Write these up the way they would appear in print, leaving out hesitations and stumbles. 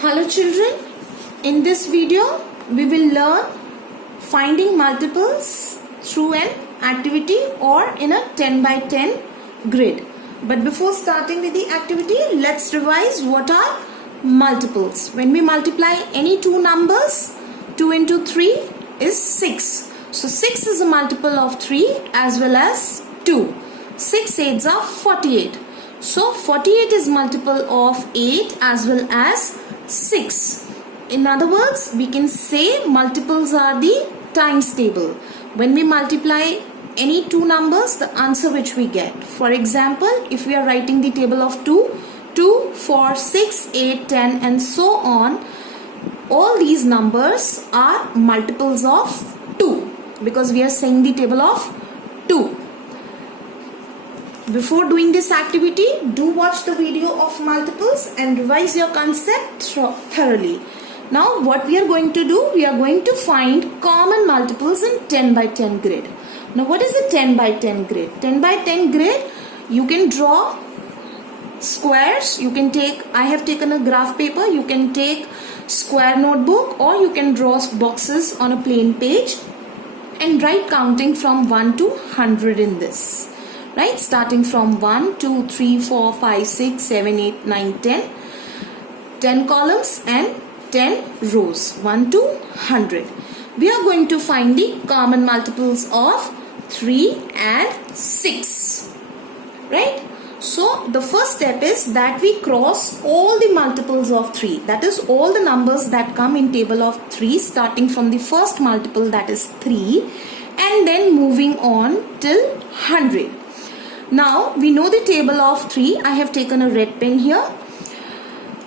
Hello children, in this video we will learn finding multiples through an activity or in a 10 by 10 grid. But before starting with the activity, let's revise what are multiples. When we multiply any two numbers, 2 into 3 is 6. So 6 is a multiple of 3 as well as 2. 6 8s are 48. So 48 is multiple of 8 as well as 6. In other words, we can say multiples are the times table. When we multiply any two numbers, the answer which we get. For example, if we are writing the table of 2, 2, 4, 6, 8, 10 and so on, all these numbers are multiples of 2 because we are saying the table of 2. Before doing this activity, do watch the video of multiples and revise your concept thoroughly. Now what we are going to do, we are going to find common multiples in 10 by 10 grid. Now what is a 10 by 10 grid? 10 by 10 grid, you can draw squares. You can take, I have taken a graph paper, you can take square notebook or you can draw boxes on a plain page and write counting from 1 to 100 in this. Right, starting from 1, 2, 3, 4, 5, 6, 7, 8, 9, 10. 10 columns and 10 rows. 1 to 100. We are going to find the common multiples of 3 and 6. Right? So, the first step is that we cross all the multiples of 3. That is all the numbers that come in table of 3 starting from the first multiple, that is 3, and then moving on till 100. Now we know the table of 3. I have taken a red pen here.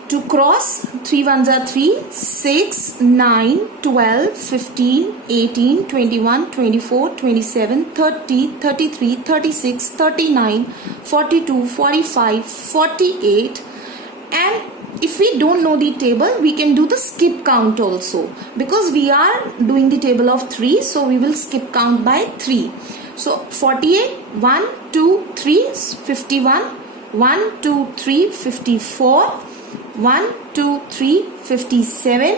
To cross, 3 ones are 3, 6, 9, 12, 15, 18, 21, 24, 27, 30, 33, 36, 39, 42, 45, 48. And if we don't know the table, we can do the skip count also. Because we are doing the table of 3, so we will skip count by 3. So 48, 1, 2, 3, 51, 1, 2, 3, 54, 1, 2, 3, 57,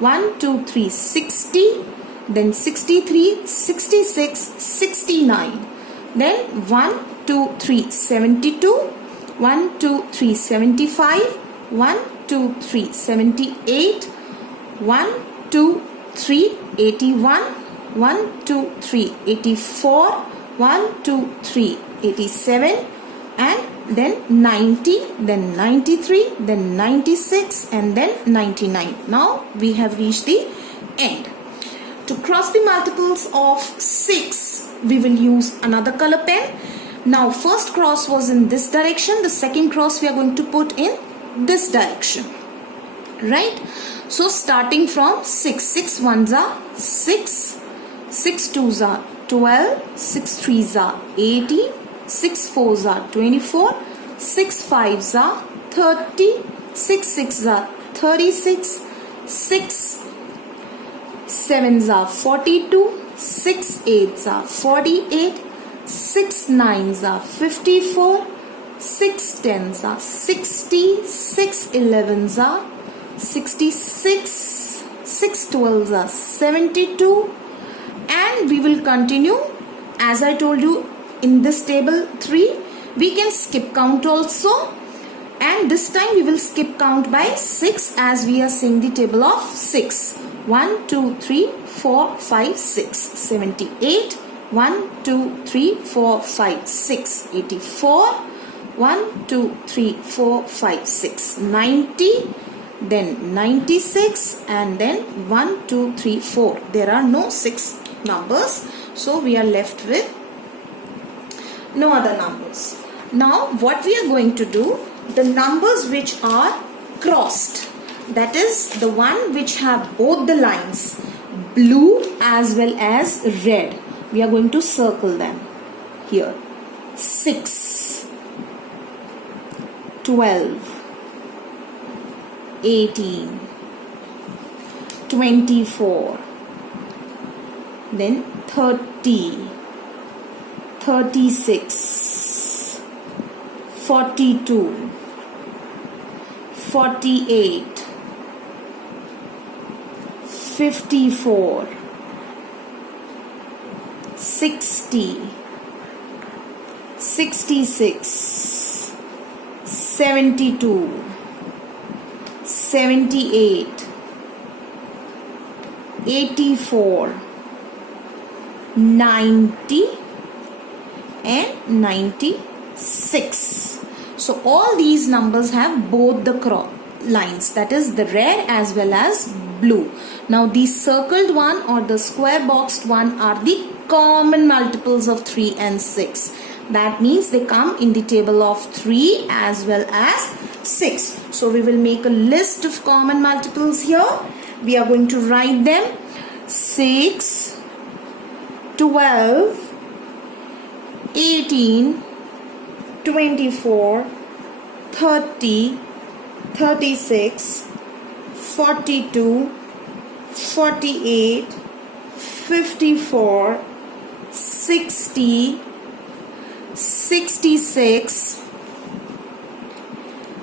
1, 2, 3, 60, then 63, 66, 69, then 1, 2, 3, 72, 1, 2, 3, 75, 1, 2, 3, 78, 1, 2, 3, 81, 1, 2, 3, 84, 1, 2, 3, 87 and then 90, then 93, then 96 and then 99. Now we have reached the end. To cross the multiples of 6, we will use another color pen. Now first cross was in this direction, the second cross we are going to put in this direction. Right? So starting from 6, 6 ones are 6, 6 twos are 12, 6 threes are 18, 6 fours are 24, 6 fives are 30, 6 sixes are 36, 6 sevens are 42, 6 eights are 48, 6 nines are 54, 6 tens are 60, 6 elevens are 66, 6 twelves are 72, and we will continue. As I told you, in this table 3 we can skip count also, and this time we will skip count by 6 as we are seeing the table of 6. 1, 2, 3, 4, 5, 6, 78, 1, 2, 3, 4, 5, 6, 84, 1, 2, 3, 4, 5, 6, 90, then 96 and then 1, 2, 3, 4. There are no 6 numbers, so we are left with no other numbers. Now what we are going to do, the numbers which are crossed, that is the one which have both the lines blue as well as red, we are going to circle them here. 6, 12, 18, 24, then 30, 36, 42, 48, 54, 60, 66, 72, 78, 84, 90 and 96. So all these numbers have both the lines, that is the red as well as blue. Now the circled one or the square boxed one are the common multiples of 3 and 6. That means they come in the table of 3 as well as 6. So we will make a list of common multiples here. We are going to write them: 6, 12, 18, 24, 30, 36, 42, 48, 54, 60, 66,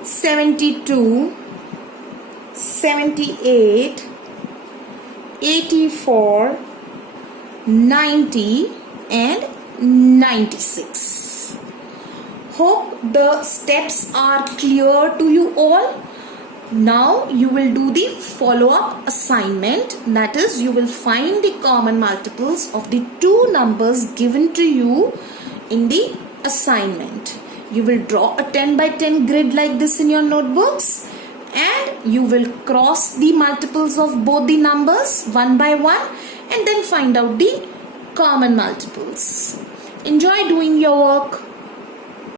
72, 78, 84, 90 and 96. Hope the steps are clear to you all. Now you will do the follow-up assignment, that is, you will find the common multiples of the two numbers given to you in the assignment. You will draw a 10 by 10 grid like this in your notebooks, and you will cross the multiples of both the numbers one by one and then find out the common multiples. Enjoy doing your work.